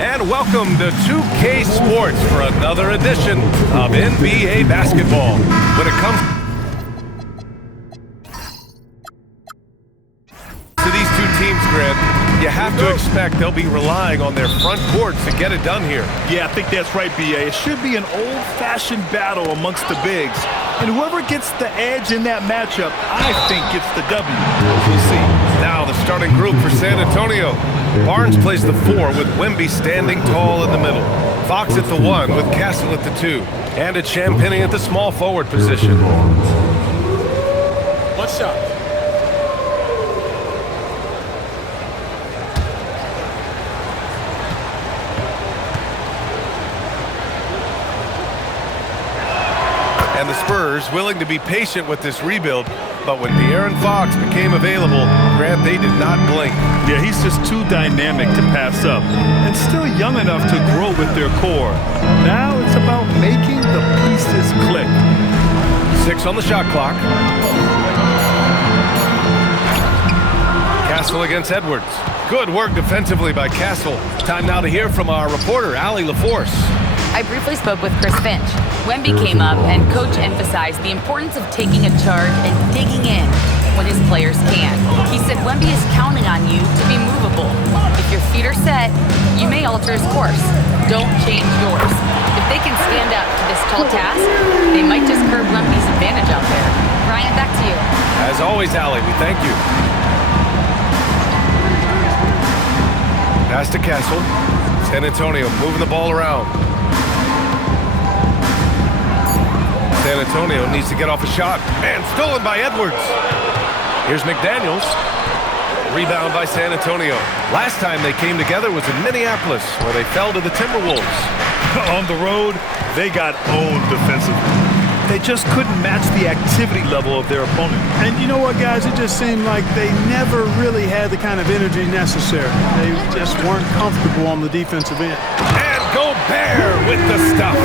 And welcome to 2K Sports for another edition of NBA basketball. When it comes to these two teams, Grant, you have to expect they'll be relying on their front courts to get it done here. Yeah, I think that's right, B.A. It should be an old-fashioned battle amongst the bigs. And whoever gets the edge in that matchup, I think gets the W. We'll see. Now the starting group for San Antonio. Barnes plays the 4 with Wemby standing tall in the middle. Fox at the 1 with Castle at the 2. And it's Champagnie at the small forward position. One shot. And the Spurs willing to be patient with this rebuild, but when De'Aaron Fox became available, Grant, they did not blink. Yeah, he's just too dynamic to pass up, and still young enough to grow with their core. Now it's about making the pieces click. 6 on the shot clock. Castle against Edwards. Good work defensively by Castle. Time now to hear from our reporter, Allie LaForce. I briefly spoke with Chris Finch. Wemby came up and Coach emphasized the importance of taking a charge and digging in when his players can. He said Wemby is counting on you to be movable. If your feet are set, you may alter his course. Don't change yours. If they can stand up to this tall task, they might just curb Wemby's advantage out there. Brian, back to you. As always, Allie, we thank you. Pass to Castle. San Antonio moving the ball around. San Antonio needs to get off a shot. And stolen by Edwards. Here's McDaniels. Rebound by San Antonio. Last time they came together was in Minneapolis, where they fell to the Timberwolves. On the road, they got owned defensively. They just couldn't match the activity level of their opponent. And you know what, guys? It just seemed like they never really had the kind of energy necessary. They just weren't comfortable on the defensive end. And Gobert with the stuff.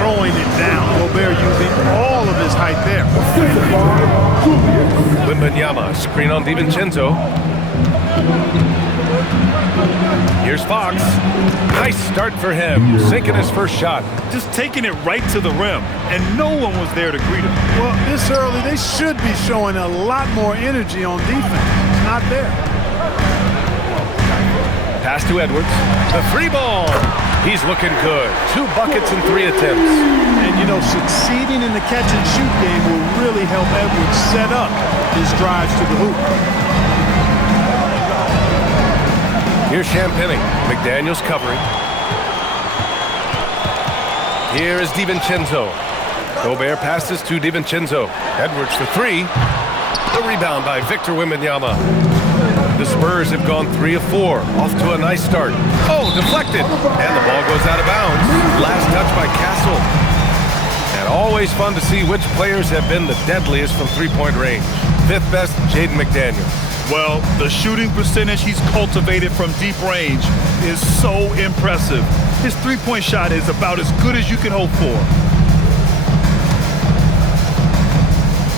Throwing it down. Gobert using all of his height there. Wembanyama, screen on DiVincenzo. Here's Fox. Nice start for him, sinking his first shot. Just taking it right to the rim, and no one was there to greet him. Well, this early, they should be showing a lot more energy on defense. It's not there. Pass to Edwards. The 3 ball. He's looking good. 2 buckets and 3 attempts. And, you know, succeeding in the catch-and-shoot game will really help Edwards set up his drives to the hoop. Here's Champagnie. McDaniels covering. Here is DiVincenzo. Gobert passes to DiVincenzo. Edwards for 3. The rebound by Victor Wembanyama. The Spurs have gone 3 of 4. Off to a nice start. Oh, deflected. And the ball goes out of bounds. Last touch by Castle. And always fun to see which players have been the deadliest from three-point range. 5th best, Jaden McDaniels. Well, the shooting percentage he's cultivated from deep range is so impressive. His three-point shot is about as good as you can hope for.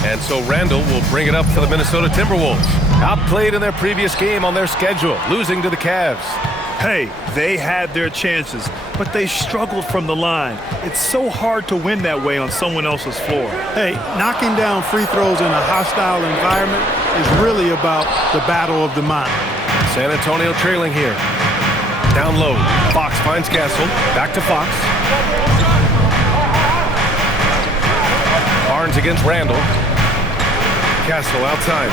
And so Randall will bring it up for the Minnesota Timberwolves. Outplayed in their previous game on their schedule, losing to the Cavs. Hey, they had their chances, but they struggled from the line. It's so hard to win that way on someone else's floor. Hey, knocking down free throws in a hostile environment is really about the battle of the mind. San Antonio trailing here. Down low. Fox finds Castle. Back to Fox. Barnes against Randall. Castle outside.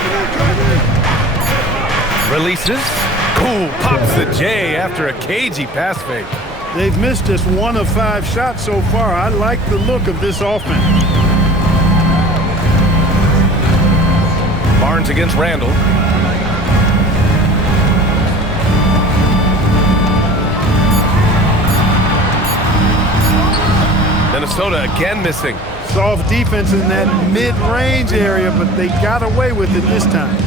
Releases. Ooh, pops the J after a cagey pass fake. They've missed just 1 of 5 shots so far. I like the look of this offense. Barnes against Randall. Minnesota again missing. Soft defense in that mid-range area, but they got away with it this time.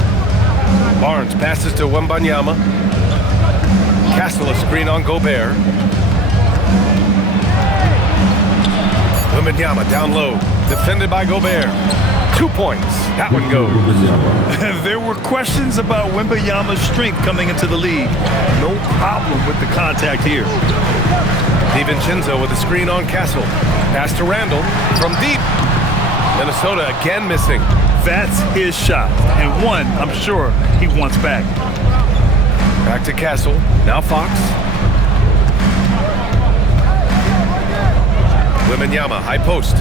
Barnes passes to Wembanyama. Castle a screen on Gobert. Wembanyama down low. Defended by Gobert. 2 points. That one goes. There were questions about Wembanyama's strength coming into the league. No problem with the contact here. DiVincenzo with a screen on Castle. Pass to Randall from deep. Minnesota again missing. That's his shot, and one I'm sure he wants back. Back to Castle. Now Fox. Wembanyama, high post.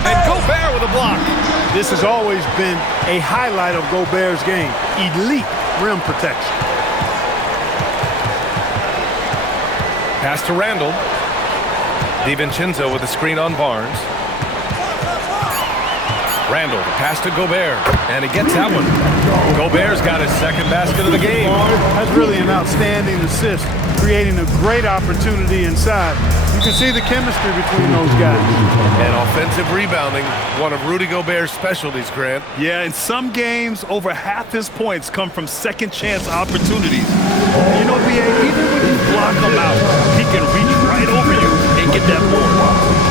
And Gobert with a block. This has always been a highlight of Gobert's game. Elite rim protection. Pass to Randall. DiVincenzo with a screen on Barnes. Randall, pass to Gobert, and he gets that one. Gobert's got his second basket of the game. That's really an outstanding assist, creating a great opportunity inside. You can see the chemistry between those guys. And offensive rebounding, one of Rudy Gobert's specialties, Grant. Yeah, in some games, over half his points come from second chance opportunities. You know, BA, even when you block him out, he can reach right over you and get that board.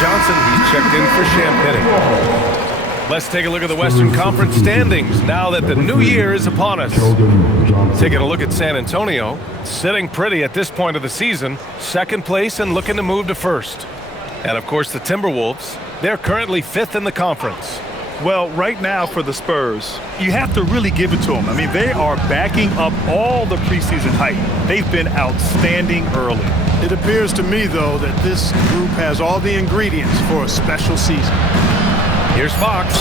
Johnson, he's checked in for Champagny. Let's take a look at the Western Conference standings now that the new year is upon us. Taking a look at San Antonio, sitting pretty at this point of the season, second place and looking to move to first. And of course the Timberwolves, they're currently fifth in the conference. Well, right now for the Spurs, you have to really give it to them. I mean, they are backing up all the preseason hype. They've been outstanding early. It appears to me, though, that this group has all the ingredients for a special season. Here's Fox,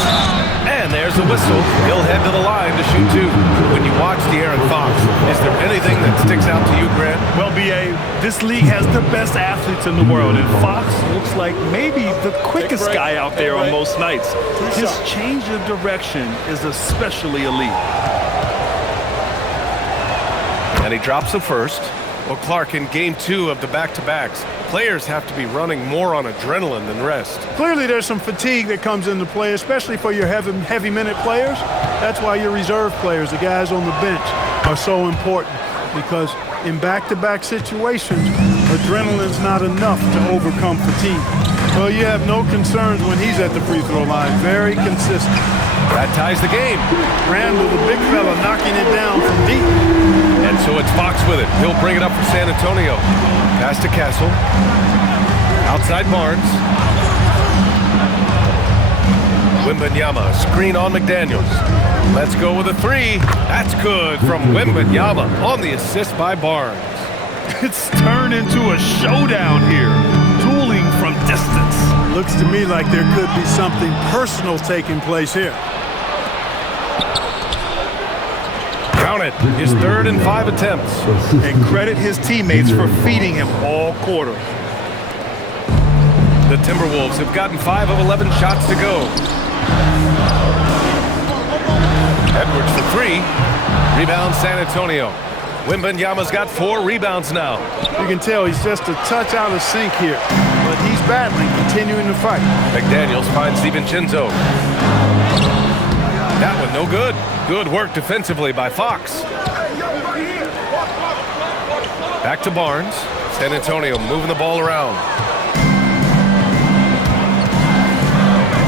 and there's the whistle. He'll head to the line to shoot two. When you watch De'Aaron Fox, is there anything that sticks out to you, Grant? Well, B.A., this league has the best athletes in the world, and Fox looks like maybe the quickest guy out there on most nights. His change of direction is especially elite. And he drops the first. Well, Clark, in game 2 of the back-to-backs, players have to be running more on adrenaline than rest. Clearly there's some fatigue that comes into play, especially for your heavy minute players. That's why your reserve players, the guys on the bench, are so important, because in back-to-back situations, adrenaline's not enough to overcome fatigue. Well, you have no concerns when he's at the free throw line. Very consistent. That ties the game. Randall, the big fella, knocking it down from deep. And so it's Fox with it. He'll bring it up for San Antonio. Pass to Castle. Outside Barnes. Wembanyama, screen on McDaniels. Let's go with a three. That's good from Wembanyama on the assist by Barnes. It's turned into a showdown here. Dueling from distance. Looks to me like there could be something personal taking place here. Count it. His third and 5 attempts. And credit his teammates for feeding him all quarter. The Timberwolves have gotten 5 of 11 shots to go. Edwards for 3. Rebound San Antonio. Wembanyama's got 4 rebounds now. You can tell he's just a touch out of sync here, but he's battling, continuing to fight. McDaniels finds DiVincenzo. That one no good. Good work defensively by Fox. Back to Barnes. San Antonio moving the ball around.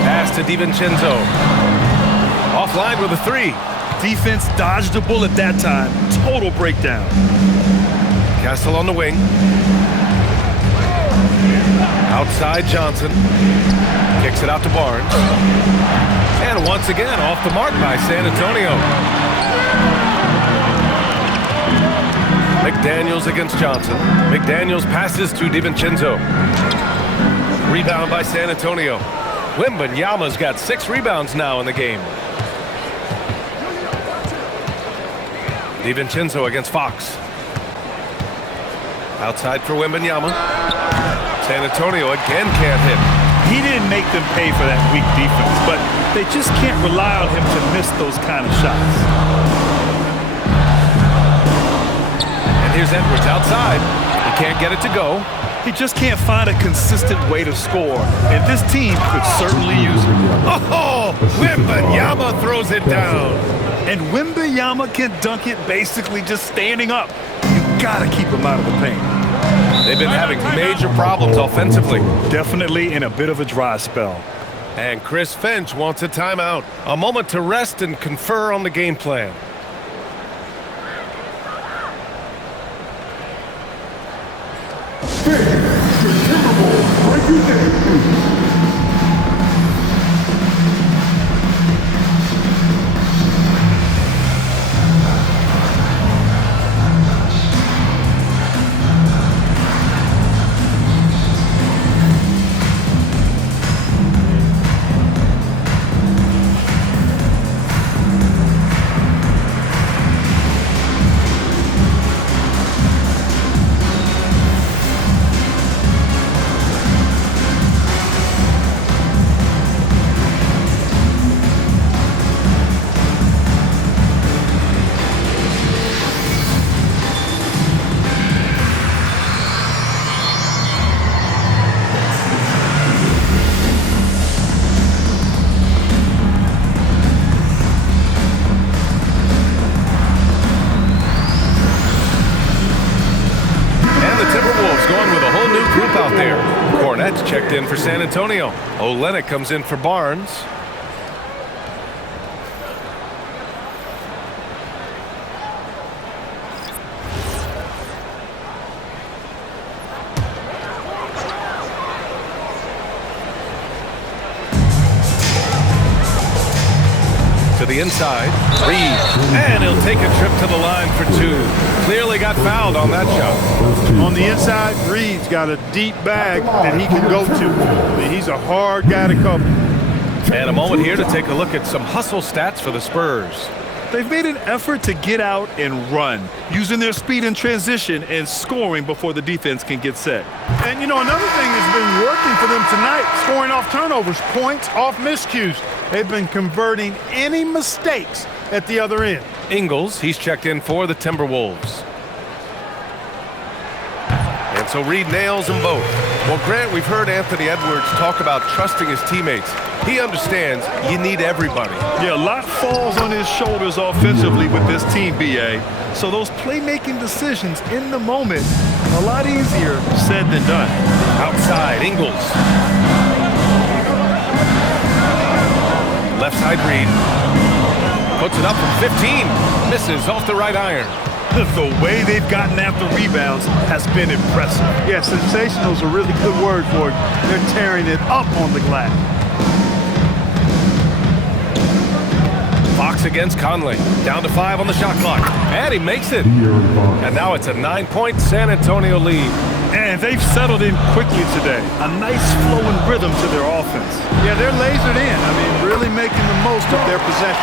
Pass to DiVincenzo. Offline with a 3. Defense dodged a bullet that time. Total breakdown. Castle on the wing. Outside Johnson. Kicks it out to Barnes. And once again off the mark by San Antonio. McDaniels against Johnson. McDaniels passes to DiVincenzo. Rebound by San Antonio. Wembanyama's got 6 rebounds now in the game. DiVincenzo against Fox. Outside for Wembanyama. San Antonio again can't hit. He didn't make them pay for that weak defense, but they just can't rely on him to miss those kind of shots. And here's Edwards outside. He can't get it to go. He just can't find a consistent way to score, and this team could certainly use it. Oh, Wembanyama throws it down. And Wembanyama can dunk it basically just standing up. You gotta keep him out of the paint. They've been having major problems offensively. Definitely in a bit of a dry spell. And Chris Finch wants a timeout. A moment to rest and confer on the game plan. Checked in for San Antonio. Olynyk comes in for Barnes. To the inside, Reed, and he'll take a trip to the line for 2. Clearly got fouled on that shot. On the inside, Reed's got a deep bag that he can go to. I mean, he's a hard guy to cover. And a moment here to take a look at some hustle stats for the Spurs. They've made an effort to get out and run, using their speed in transition and scoring before the defense can get set. And, you know, another thing that's been working for them tonight, scoring off turnovers, points off miscues. They've been converting any mistakes at the other end. Ingles, he's checked in for the Timberwolves. And so Reed nails them both. Well, Grant, we've heard Anthony Edwards talk about trusting his teammates. He understands you need everybody. Yeah, a lot falls on his shoulders offensively with this team, BA. So those playmaking decisions in the moment, a lot easier said than done. Outside, Ingles. Left side, Reed. Puts it up from 15. Misses off the right iron. The way they've gotten after rebounds has been impressive. Yeah, sensational is a really good word for it. They're tearing it up on the glass. Fox against Conley. Down to 5 on the shot clock. And he makes it. And now it's a 9-point San Antonio lead. And they've settled in quickly today. A nice flowing rhythm to their offense. Yeah, they're lasered in. I mean, really making the most of their possession.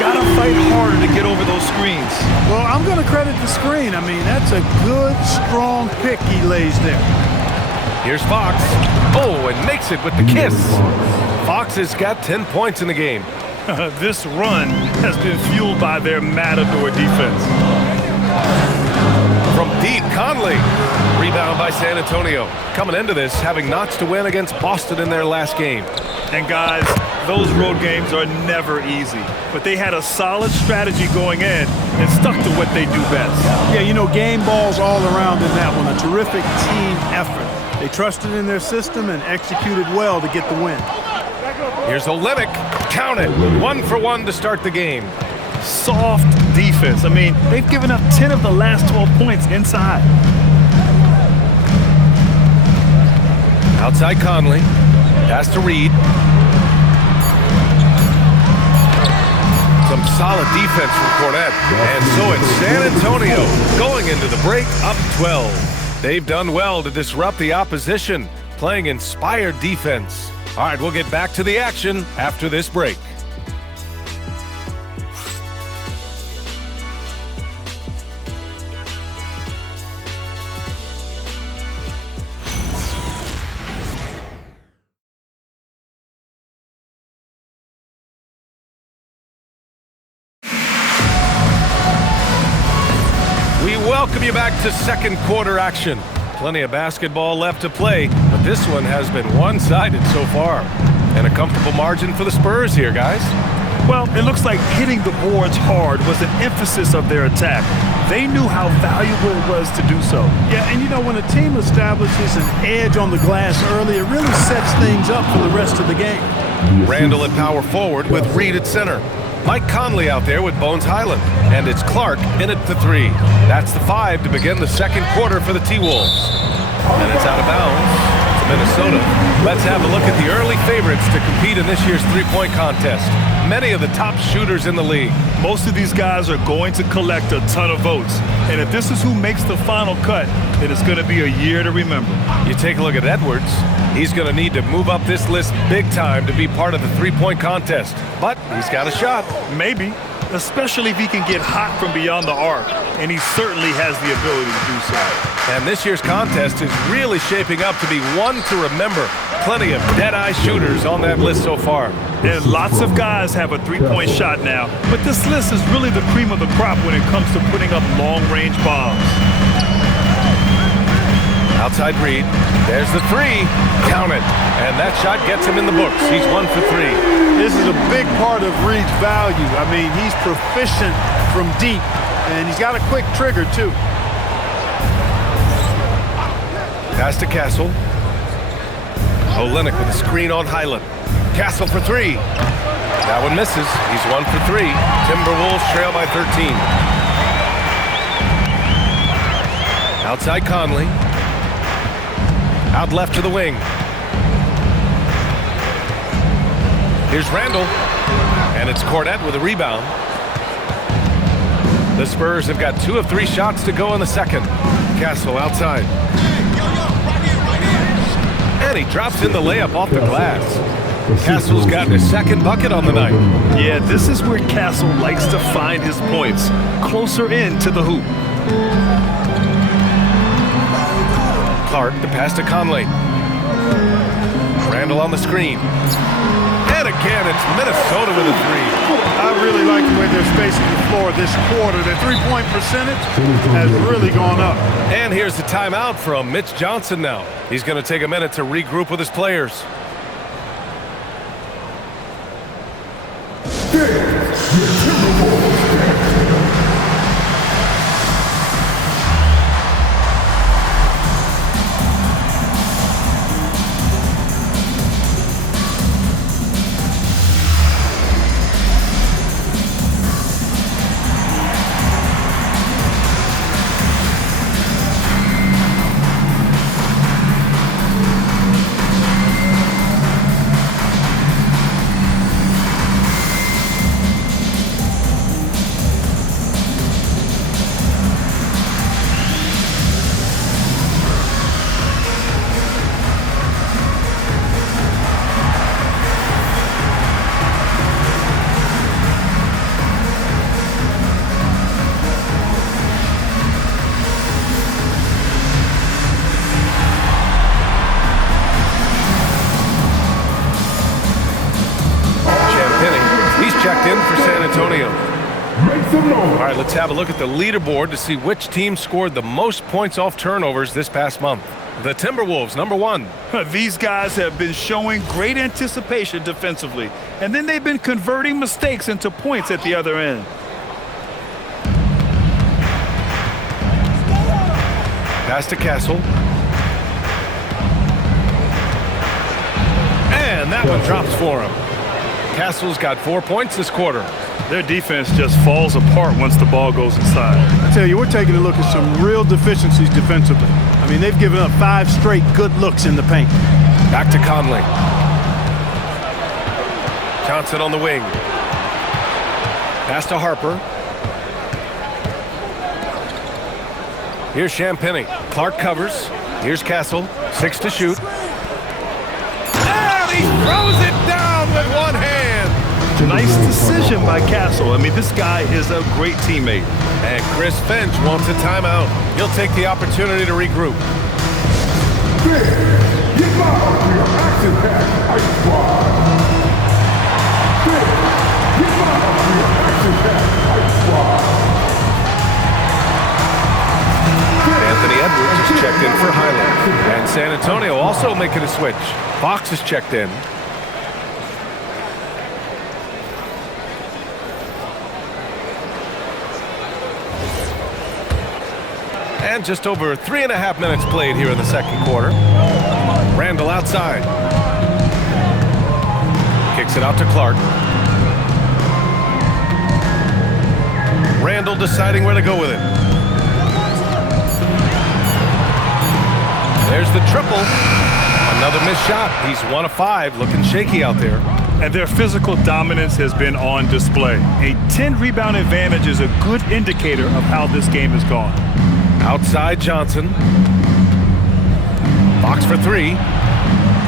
Gotta fight harder to get over those screens. Well, I'm going to credit the screen. I mean, that's a good, strong pick he lays there. Here's Fox. Oh, and makes it with the kiss. Fox has got 10 points in the game. This run has been fueled by their matador defense. From deep, Conley. Rebound by San Antonio. Coming into this, having knots to win against Boston in their last game. And guys, those road games are never easy. But they had a solid strategy going in and stuck to what they do best. Yeah, you know, game balls all around in that one. A terrific team effort. They trusted in their system and executed well to get the win. Here's Olynyk. Count it. 1 for 1 to start the game. Soft defense. I mean, they've given up 10 of the last 12 points inside. Outside Conley. Pass to Reed. To Some solid defense from Cornette. And so it's San Antonio going into the break up 12. They've done well to disrupt the opposition, playing inspired defense. All right, we'll get back to the action after this break. Welcome you back to second quarter action. Plenty of basketball left to play, but this one has been one-sided so far. And a comfortable margin for the Spurs here, guys. Well, it looks like hitting the boards hard was an emphasis of their attack. They knew how valuable it was to do so. Yeah, and you know, when a team establishes an edge on the glass early, it really sets things up for the rest of the game. Randall at power forward with Reed at center. Mike Conley out there with Bones Highland. And it's Clark in at the 3. That's the 5 to begin the second quarter for the T-Wolves. And it's out of bounds to Minnesota. Let's have a look at the early favorites to compete in this year's three-point contest. Many of the top shooters in the league. Most of these guys are going to collect a ton of votes. And if this is who makes the final cut, then it's going to be a year to remember. You take a look at Edwards. He's going to need to move up this list big time to be part of the three-point contest. But he's got a shot. Maybe, especially if he can get hot from beyond the arc. And he certainly has the ability to do so. And this year's contest is really shaping up to be one to remember. Plenty of dead-eye shooters on that list so far. And lots of guys have a three-point shot now, but this list is really the cream of the crop when it comes to putting up long-range bombs. Outside Reed. There's the 3. Count it. And that shot gets him in the books. He's 1 for 3. This is a big part of Reed's value. I mean, he's proficient from deep, and he's got a quick trigger, too. Pass to Castle. Olynyk with a screen on Highland. Castle for 3. That one misses. He's 1 for 3. Timberwolves trail by 13. Outside Conley. Out left to the wing. Here's Randall. And it's Cornette with a rebound. The Spurs have got 2 of 3 shots to go in the second. Castle outside. And he drops in the layup off the glass. Castle's gotten his second bucket on the night. Yeah, this is where Castle likes to find his points, closer in to the hoop. Clark, the pass to Conley. Randall on the screen. And again, it's Minnesota with a 3. I really like the way they're spacing the floor this quarter. Their three-point percentage has really gone up. And here's the timeout from Mitch Johnson now. He's going to take a minute to regroup with his players. Checked in for San Antonio. All right, let's have a look at the leaderboard to see which team scored the most points off turnovers this past month. The Timberwolves, number 1. These guys have been showing great anticipation defensively, and then they've been converting mistakes into points at the other end. Pass to Castle. And that one drops for him. Castle's got 4 points this quarter. Their defense just falls apart once the ball goes inside. I tell you, we're taking a look at some real deficiencies defensively. I mean, they've given up 5 straight good looks in the paint. Back to Conley. Johnson on the wing. Pass to Harper. Here's Champagnie. Clark covers. Here's Castle. 6 to shoot. And he throws it down with one hand. Nice decision by Castle. I mean, this guy is a great teammate. And Chris Finch wants a timeout. He'll take the opportunity to regroup. Anthony Edwards is checked in for Highland. And San Antonio also making a switch. Fox is checked in. And just over 3.5 minutes played here in the second quarter. Randall outside. Kicks it out to Clark. Randall deciding where to go with it. There's the triple. Another missed shot. He's 1 of 5, looking shaky out there. And their physical dominance has been on display. A 10-rebound advantage is a good indicator of how this game has gone. Outside Johnson. Fox for 3.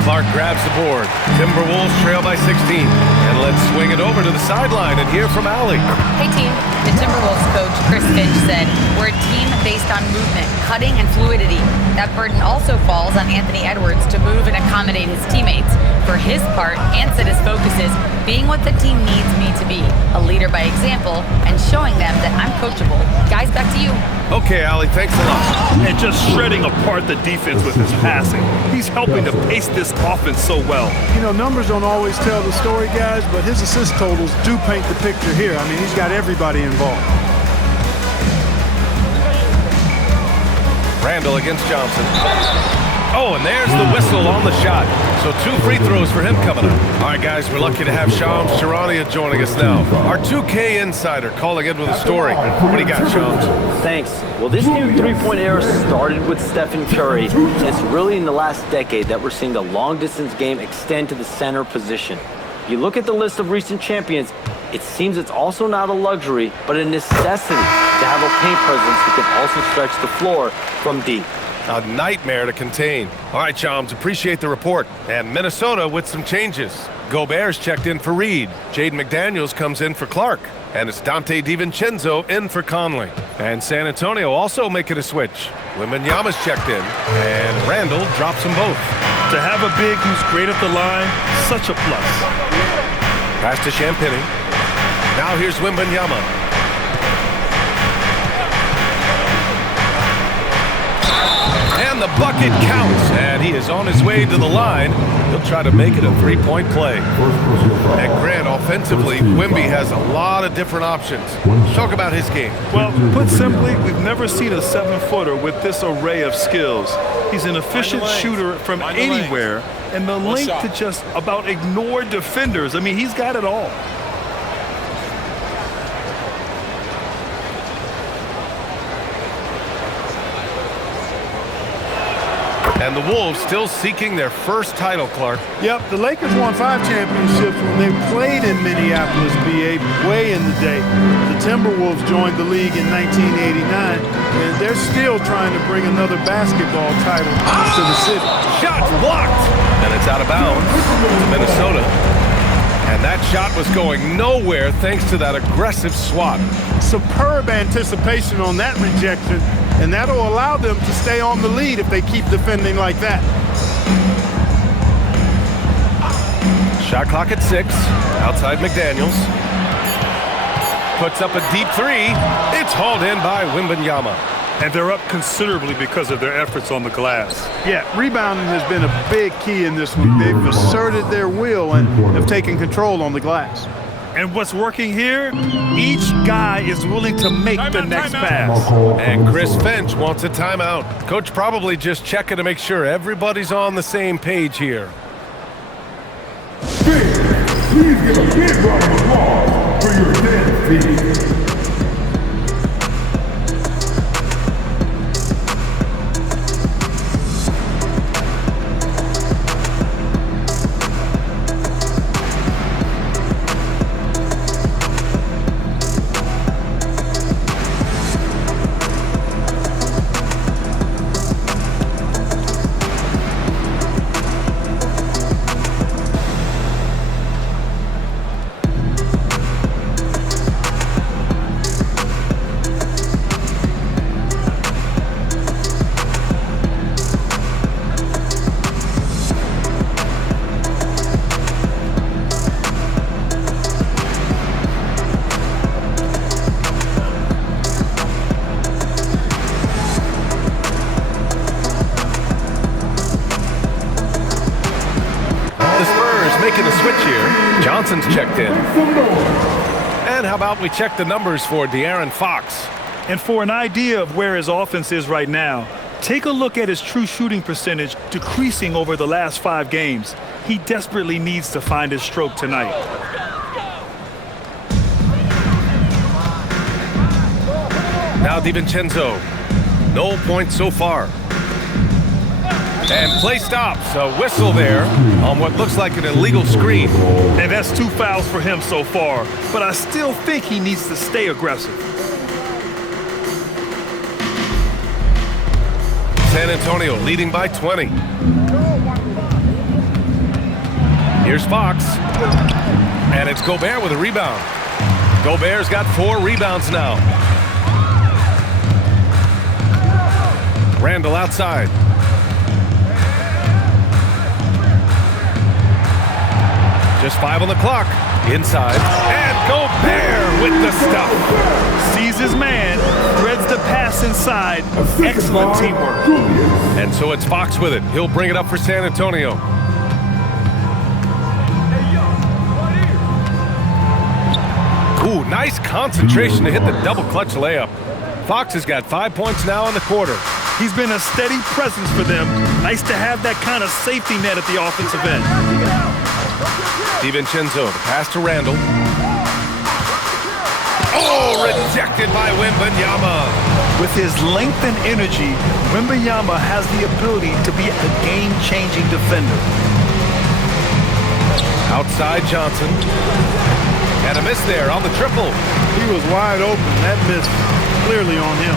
Clark grabs the board. Timberwolves trail by 16. And let's swing it over to the sideline and hear from Allie. Hey team, the Timberwolves coach Chris Finch said, "We're a team based on movement, cutting, and fluidity. That burden also falls on Anthony Edwards to move and accommodate his teammates. For his part, Ant said his focus is being what the team needs me to be, a leader by example, and showing them that I'm coachable. Guys, back to you." Okay, Allie, thanks a lot. And just shredding apart the defense with his passing. He's helping to pace this offense so well. You know, numbers don't always tell the story, guys, but his assist totals do paint the picture here. I mean, he's got everybody involved. Randall against Johnson. Oh, and there's the whistle on the shot. So 2 free throws for him coming up. All right, guys, we're lucky to have Shams Charania joining us now. Our 2K insider calling in with a story. What do you got, Shams? Thanks. Well, this new three-point era started with Stephen Curry, and it's really in the last decade that we're seeing the long-distance game extend to the center position. You look at the list of recent champions, it seems it's also not a luxury, but a necessity to have a paint presence who can also stretch the floor from deep. A nightmare to contain. All right, Shams, appreciate the report. And Minnesota with some changes. Gobert's checked in for Reed. Jaden McDaniels comes in for Clark. And it's Dante DiVincenzo in for Conley. And San Antonio also making a switch. Wembanyama's checked in. And Randall drops them both. To have a big who's great at the line, such a plus. Pass to Champagnie. Now here's Wembanyama. And the bucket counts, and he is on his way to the line. He'll try to make it a 3-point play. And Grant, offensively, Wemby has a lot of different options. Talk about his game. Well, put simply, we've never seen a 7-footer with this array of skills. He's an efficient shooter from anywhere, and the length to just about ignore defenders. I mean, he's got it all. And the Wolves still seeking their first title, Clark. Yep, the Lakers won 5 championships when they played in Minneapolis, BA, way in the day. The Timberwolves joined the league in 1989, and they're still trying to bring another basketball title to the city. Shot blocked, and it's out of bounds to Minnesota. And that shot was going nowhere thanks to that aggressive swat. Superb anticipation on that rejection, and that'll allow them to stay on the lead if they keep defending like that. Shot clock at 6. Outside McDaniels. Puts up a deep 3. It's hauled in by Wembanyama. And they're up considerably because of their efforts on the glass. Yeah, rebounding has been a big key in this one. They've asserted their will and have taken control on the glass. And what's working here, each guy is willing to make the next pass. And Chris Finch wants a timeout. Coach probably just checking to make sure everybody's on the same page here. Please give a big round of applause for your dance team. Who's making a switch here? Johnson's checked in. And how about we check the numbers for De'Aaron Fox? And for an idea of where his offense is right now, take a look at his true shooting percentage decreasing over the last 5 games. He desperately needs to find his stroke tonight. Now DiVincenzo. No points so far. And play stops. A whistle there on what looks like an illegal screen. And that's 2 fouls for him so far. But I still think he needs to stay aggressive. San Antonio leading by 20. Here's Fox. And it's Gobert with a rebound. Gobert's got 4 rebounds now. Randall outside. Just 5 on the clock. Inside. And Gobert with the stuff. Sees his man, threads the pass inside. Excellent teamwork. And so it's Fox with it. He'll bring it up for San Antonio. Ooh, nice concentration to hit the double clutch layup. Fox has got 5 points now in the quarter. He's been a steady presence for them. Nice to have that kind of safety net at the offensive end. DiVincenzo, the pass to Randall. Oh, rejected by Wembanyama. With his length and energy, Wembanyama has the ability to be a game-changing defender. Outside Johnson. And a miss there on the triple. He was wide open. That miss clearly on him.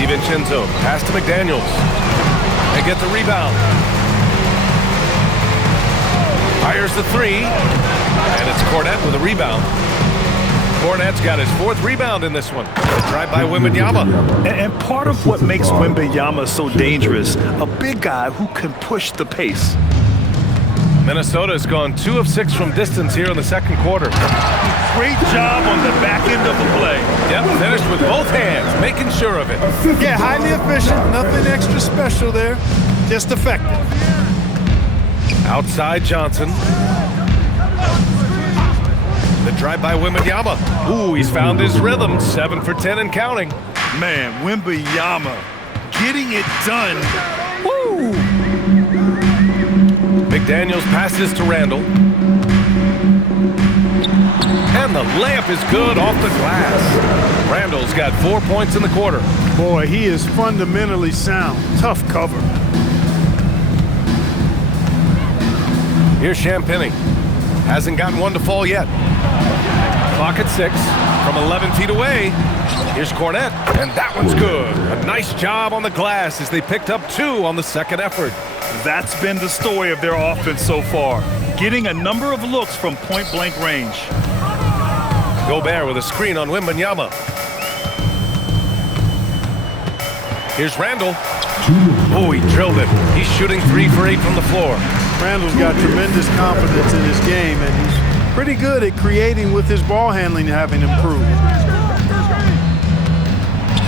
DiVincenzo, pass to McDaniels. They get the rebound. Fires the 3. And it's Kornet with a rebound. Kornet's got his 4th rebound in this one. Drive by Wembanyama. And part of what makes Wembanyama so dangerous, a big guy who can push the pace. Minnesota's gone 2 of 6 from distance here in the second quarter. Great job on the back end of the play. Yep, finished with both hands, making sure of it. Yeah, highly efficient. Nothing extra special there. Just effective. Outside Johnson. The drive by Wembanyama. Ooh, he's found his rhythm. 7 for 10 and counting. Man, Wembanyama getting it done. Woo! McDaniels passes to Randall. And the layup is good off the glass. Randall's got 4 points in the quarter. Boy, he is fundamentally sound. Tough cover. Here's Champagnie. Hasn't gotten one to fall yet. Clock at 6 from 11 feet away. Here's Kornet, and that one's good. A nice job on the glass as they picked up 2 on the second effort. That's been the story of their offense so far, getting a number of looks from point-blank range. Gobert with a screen on Wembanyama. Here's Randall. Oh, he drilled it. He's shooting 3 for 8 from the floor. Randall's got tremendous confidence in his game, and he's pretty good at creating with his ball handling having improved.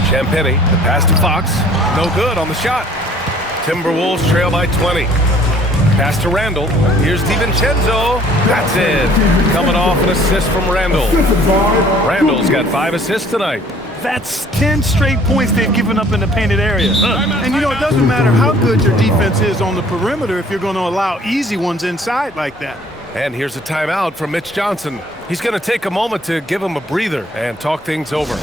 Champagnie, the pass to Fox. No good on the shot. Timberwolves trail by 20. Pass to Randall. Here's DiVincenzo. That's it. Coming off an assist from Randall. Randall's got 5 assists tonight. That's 10 straight points they've given up in the painted area. And, you know, it doesn't matter how good your defense is on the perimeter if you're going to allow easy ones inside like that. And here's a timeout from Mitch Johnson. He's going to take a moment to give him a breather and talk things over.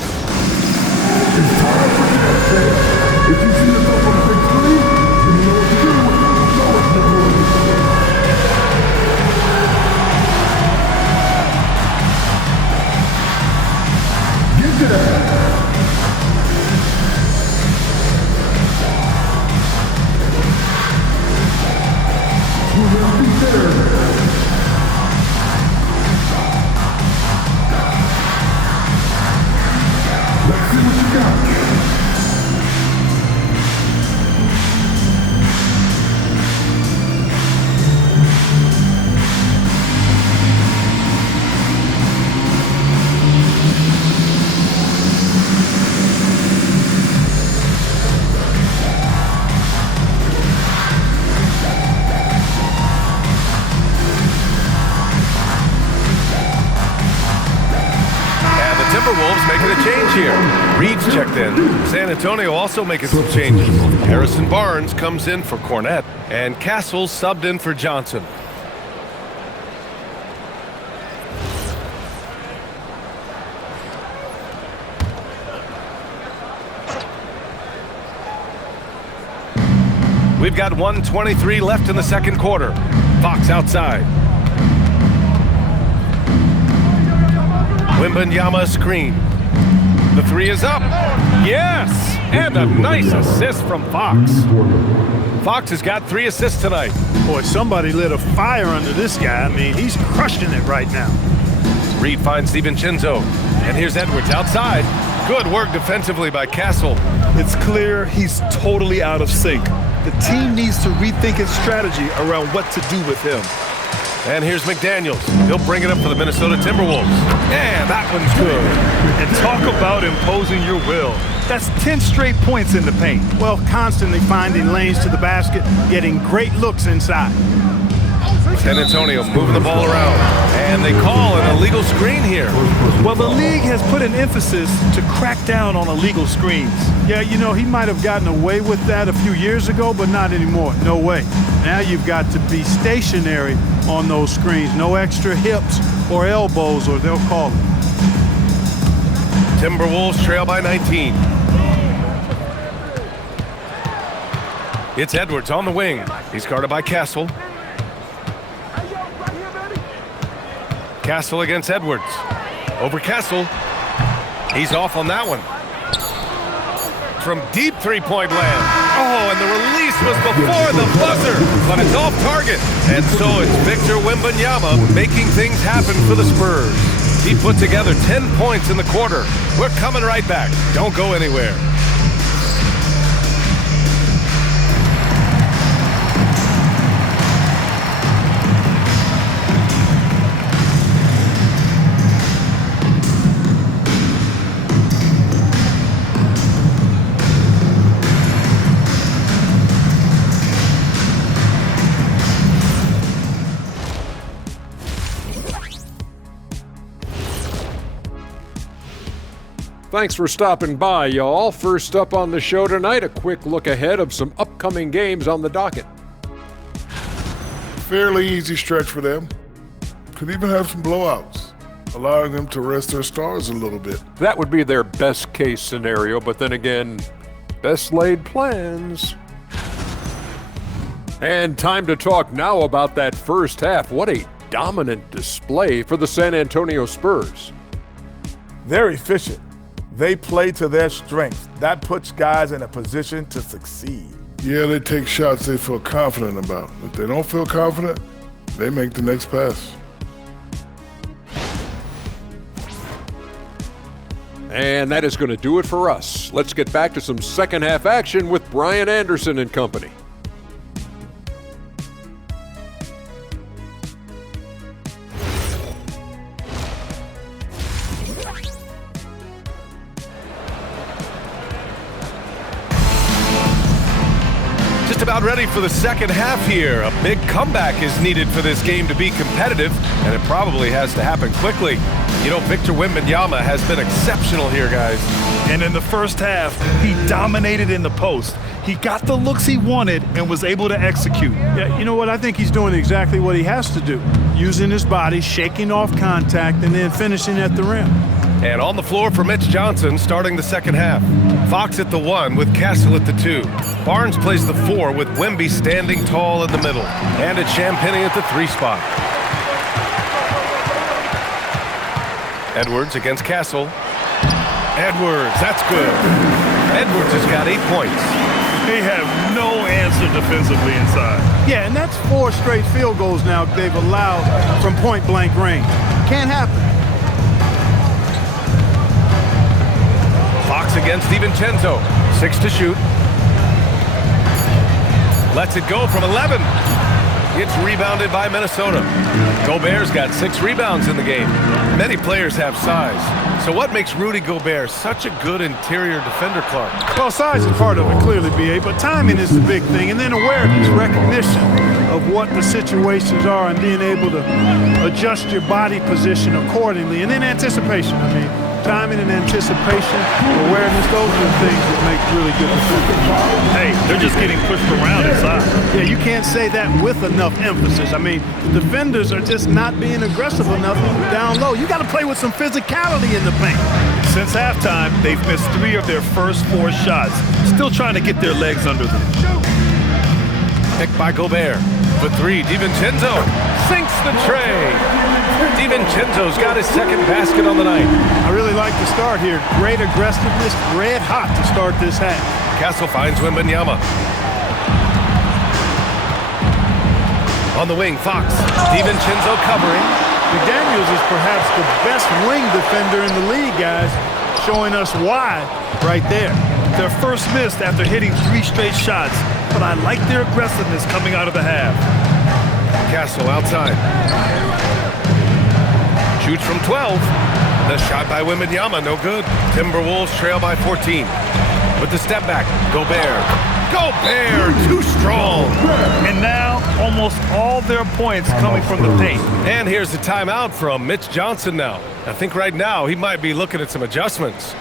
Timberwolves making a change here. Reed's checked in. San Antonio also making some changes. Harrison Barnes comes in for Cornette, and Castle subbed in for Johnson. We've got 1:23 left in the second quarter. Fox outside. Wembanyama screen. The three is up. Yes! And a nice assist from Fox. Fox has got 3 assists tonight. Boy, somebody lit a fire under this guy. I mean, he's crushing it right now. Reed finds DiVincenzo. And here's Edwards outside. Good work defensively by Castle. It's clear he's totally out of sync. The team needs to rethink its strategy around what to do with him. And here's McDaniels. He'll bring it up for the Minnesota Timberwolves. And that one's good. And talk about imposing your will. That's 10 straight points in the paint. Well, constantly finding lanes to the basket, getting great looks inside. San Antonio moving the ball around. And they call an illegal screen here. Well, the league has put an emphasis to crack down on illegal screens. Yeah, you know, he might have gotten away with that a few years ago, but not anymore. No way. Now you've got to be stationary on those screens. No extra hips or elbows, or they'll call it. Timberwolves trail by 19. It's Edwards on the wing. He's guarded by Castle. Castle against Edwards. Over Castle. He's off on that one. From deep three-point land. Oh, and the release was before the buzzer, but it's off target. And so it's Victor Wembanyama making things happen for the Spurs. He put together 10 points in the quarter. We're coming right back. Don't go anywhere. Thanks for stopping by, y'all. First up on the show tonight, a quick look ahead of some upcoming games on the docket. Fairly easy stretch for them. Could even have some blowouts, allowing them to rest their stars a little bit. That would be their best case scenario, but then again, best laid plans. And time to talk now about that first half. What a dominant display for the San Antonio Spurs. They're efficient. They play to their strengths. That puts guys in a position to succeed. Yeah, they take shots they feel confident about. If they don't feel confident, they make the next pass. And that is going to do it for us. Let's get back to some second half action with Brian Anderson and company. About ready for the second half here. A big comeback is needed for this game to be competitive, and it probably has to happen quickly. You know, Victor Wembanyama has been exceptional here, guys. And in the first half, he dominated in the post. He got the looks he wanted and was able to execute. Yeah, you know what? I think he's doing exactly what he has to do. Using his body, shaking off contact, and then finishing at the rim. And on the floor for Mitch Johnson starting the second half. Fox at the 1 with Castle at the 2. Barnes plays the 4 with Wemby standing tall in the middle. And it's Champagnie at the 3 spot. Edwards against Castle. Edwards, that's good. Edwards has got 8 points. They have no answer defensively inside. Yeah, and that's 4 straight field goals now they've allowed from point-blank range. Can't happen. Fox against DiVincenzo. 6 to shoot. Lets it go from 11. It's rebounded by Minnesota. Gobert's got 6 rebounds in the game. Many players have size. So what makes Rudy Gobert such a good interior defender, Clark? Well, size is part of it, clearly, B.A., but timing is the big thing. And then awareness, recognition of what the situations are and being able to adjust your body position accordingly. And then anticipation. I mean, timing and anticipation, awareness, those are the things that make really good defenders. Hey, they're just getting pushed around inside. Yeah, you can't say that with enough emphasis. I mean, the defenders are just not being aggressive enough down low. You got to play with some physicality in the paint. Since halftime, they've missed 3 of their first 4 shots. Still trying to get their legs under them. Picked by Gobert. For 3, DiVincenzo sinks the tray. DiVincenzo's got his second basket on the night. I really like the start here. Great aggressiveness, red hot to start this half. Castle finds Wembanyama. On the wing, Fox. DiVincenzo covering. McDaniels is perhaps the best wing defender in the league, guys, showing us why right there. Their first miss after hitting 3 straight shots, but I like their aggressiveness coming out of the half. Castle outside. Shoots from 12. The shot by Wembanyama, no good. Timberwolves trail by 14. With the step back, Gobert. Gobert, too strong. And now, almost all their points coming from the paint. And here's the timeout from Mitch Johnson now. I think right now he might be looking at some adjustments.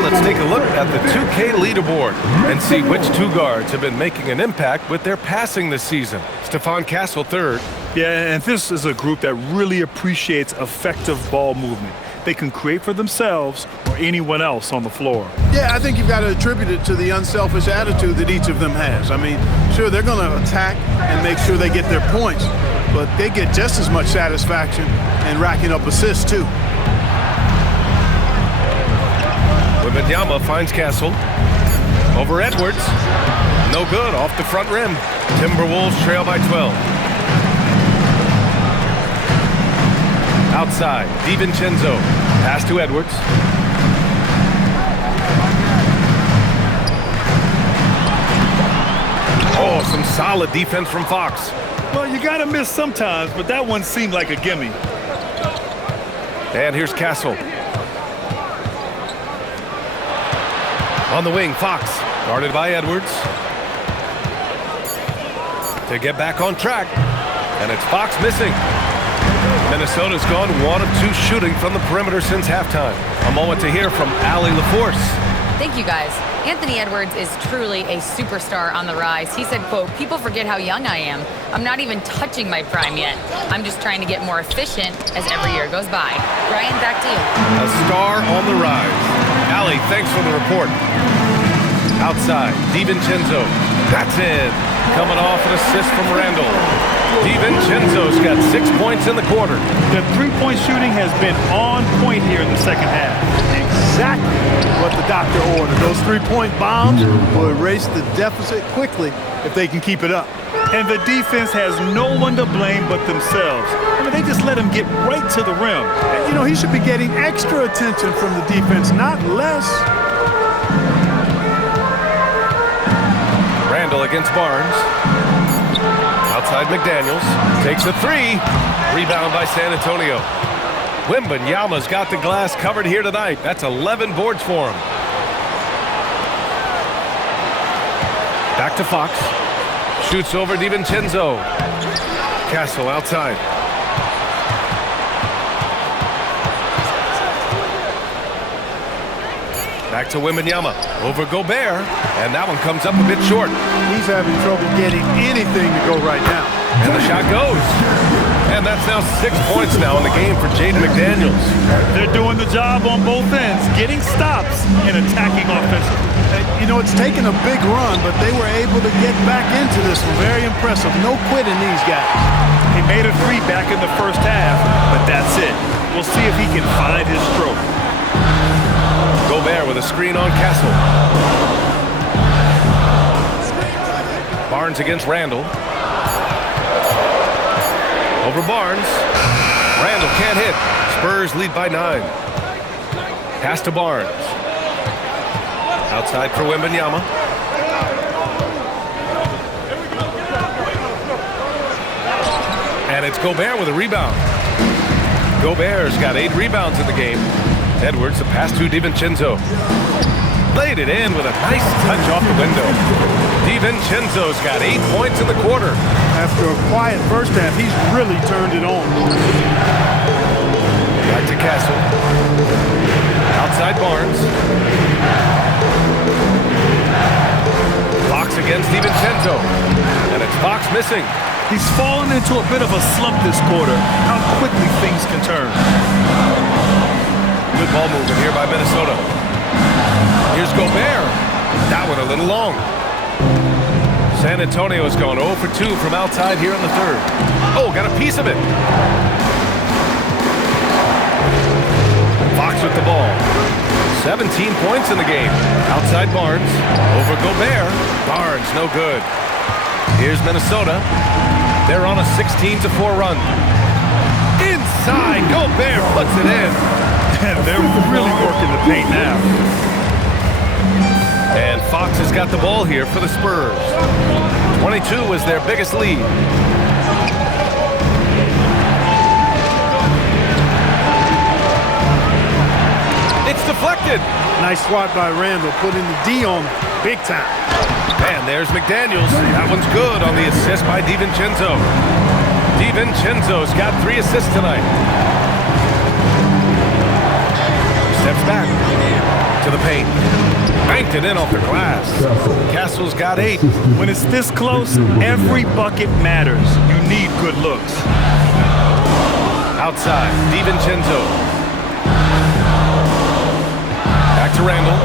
Let's take a look at the 2K leaderboard and see which 2 guards have been making an impact with their passing this season. Stephon Castle third. Yeah, and this is a group that really appreciates effective ball movement. They can create for themselves or anyone else on the floor. Yeah, I think you've got to attribute it to the unselfish attitude that each of them has. I mean, sure, they're going to attack and make sure they get their points, but they get just as much satisfaction in racking up assists, too. Wembanyama finds Castle. Over Edwards. No good, off the front rim. Timberwolves trail by 12. Outside, DiVincenzo. Pass to Edwards. Oh, some solid defense from Fox. Well, you got to miss sometimes, but that one seemed like a gimme. And here's Castle. On the wing, Fox, guarded by Edwards. To get back on track, and it's Fox missing. Minnesota's gone 1 of 2 shooting from the perimeter since halftime. A moment to hear from Allie LaForce. Thank you, guys. Anthony Edwards is truly a superstar on the rise. He said, quote, "People forget how young I am. I'm not even touching my prime yet. I'm just trying to get more efficient as every year goes by." Ryan, back to you. A star on the rise. Allie, thanks for the report. Outside, DiVincenzo. That's in. Coming off an assist from Randall. DiVincenzo's got 6 points in the quarter. The 3-point shooting has been on point here in the second half. Exactly what the doctor ordered. Those 3-point bombs will erase the deficit quickly if they can keep it up. And the defense has no one to blame but themselves. I mean, they just let him get right to the rim. You know, he should be getting extra attention from the defense, not less. Randall against Barnes. Outside McDaniels. Takes a 3. Rebound by San Antonio. Wembanyama's got the glass covered here tonight. That's 11 boards for him. Back to Fox. Shoots over DiVincenzo. Castle outside. Back to Wembanyama. Over Gobert. And that one comes up a bit short. He's having trouble getting anything to go right now. And the shot goes. And that's now 6 points now in the game for Jaden McDaniels. They're doing the job on both ends, getting stops and attacking offensively. You know, it's taken a big run, but they were able to get back into this one. Very impressive. No quitting these guys. He made a 3 back in the first half, but that's it. We'll see if he can find his stroke. Gobert with a screen on Castle. Barnes against Randall. Over Barnes. Randall can't hit. Spurs lead by 9. Pass to Barnes. Outside for Wembanyama. And it's Gobert with a rebound. Gobert's got 8 rebounds in the game. Edwards, a pass to DiVincenzo. Laid it in with a nice touch off the window. DiVincenzo's got 8 points in the quarter. After a quiet first half, he's really turned it on. Back to Castle. Outside Barnes. Fox against DiVincenzo. And it's Fox missing. He's fallen into a bit of a slump this quarter. How quickly things can turn. Good ball movement here by Minnesota. Here's Gobert. That one a little long. San Antonio's gone 0 for 2 from outside here in the third. Oh, got a piece of it. Fox with the ball. 17 points in the game. Outside Barnes. Over Gobert. Barnes, no good. Here's Minnesota. They're on a 16-4 run. Inside, Gobert puts it in. They're really working the paint now. And Fox has got the ball here for the Spurs. 22 is their biggest lead. It's deflected. Nice swat by Randall, putting the D on big time. And there's McDaniels. That one's good on the assist by DiVincenzo. DiVincenzo's got 3 assists tonight. Steps back to the paint. Banked it in off the glass. Castle's got 8. When it's this close, every bucket matters. You need good looks. Outside, DiVincenzo. Back to Randall.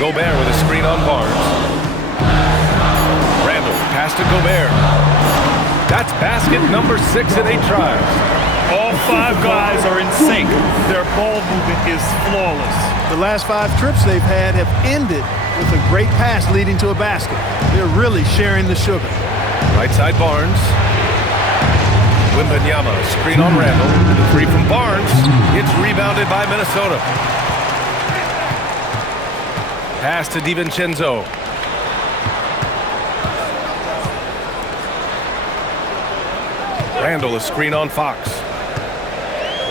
Gobert with a screen on Barnes. Randall, pass to Gobert. That's basket number 6 in 8 tries. All 5 guys are in sync. Their ball movement is flawless. The last 5 trips they've had have ended with a great pass leading to a basket. They're really sharing the sugar. Right side Barnes. Wembanyama, screen on Randall. 3 from Barnes. It's rebounded by Minnesota. Pass to DiVincenzo. Randall, a screen on Fox.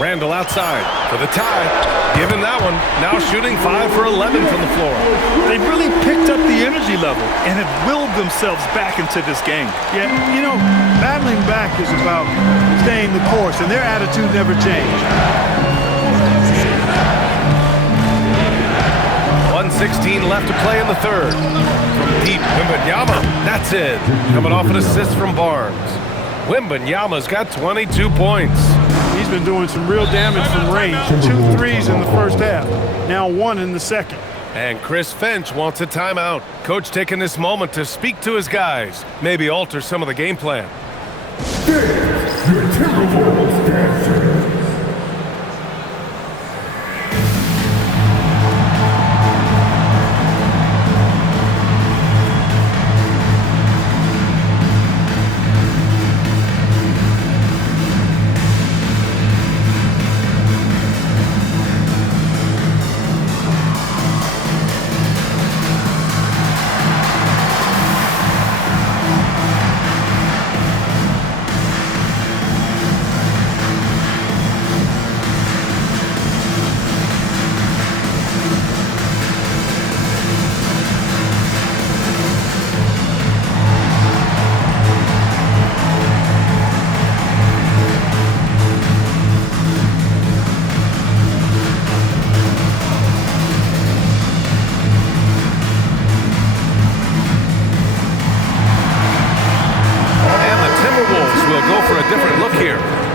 Randall outside for the tie. Give him that one. Now shooting 5 for 11 from the floor. They've really picked up the energy level and have willed themselves back into this game. Yeah, you know, battling back is about staying the course, and their attitude never changed. 1:16 left to play in the third. From deep, Wembanyama. That's it. Coming off an assist from Barnes. Wembanyama's got 22 points. He's been doing some real damage from range. 2 threes in the first half. Now 1 in the second. And Chris Finch wants a timeout. Coach taking this moment to speak to his guys. Maybe alter some of the game plan.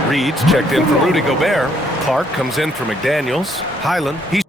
Reed's checked in for Rudy Gobert. Clark comes in for McDaniels. Highland, he's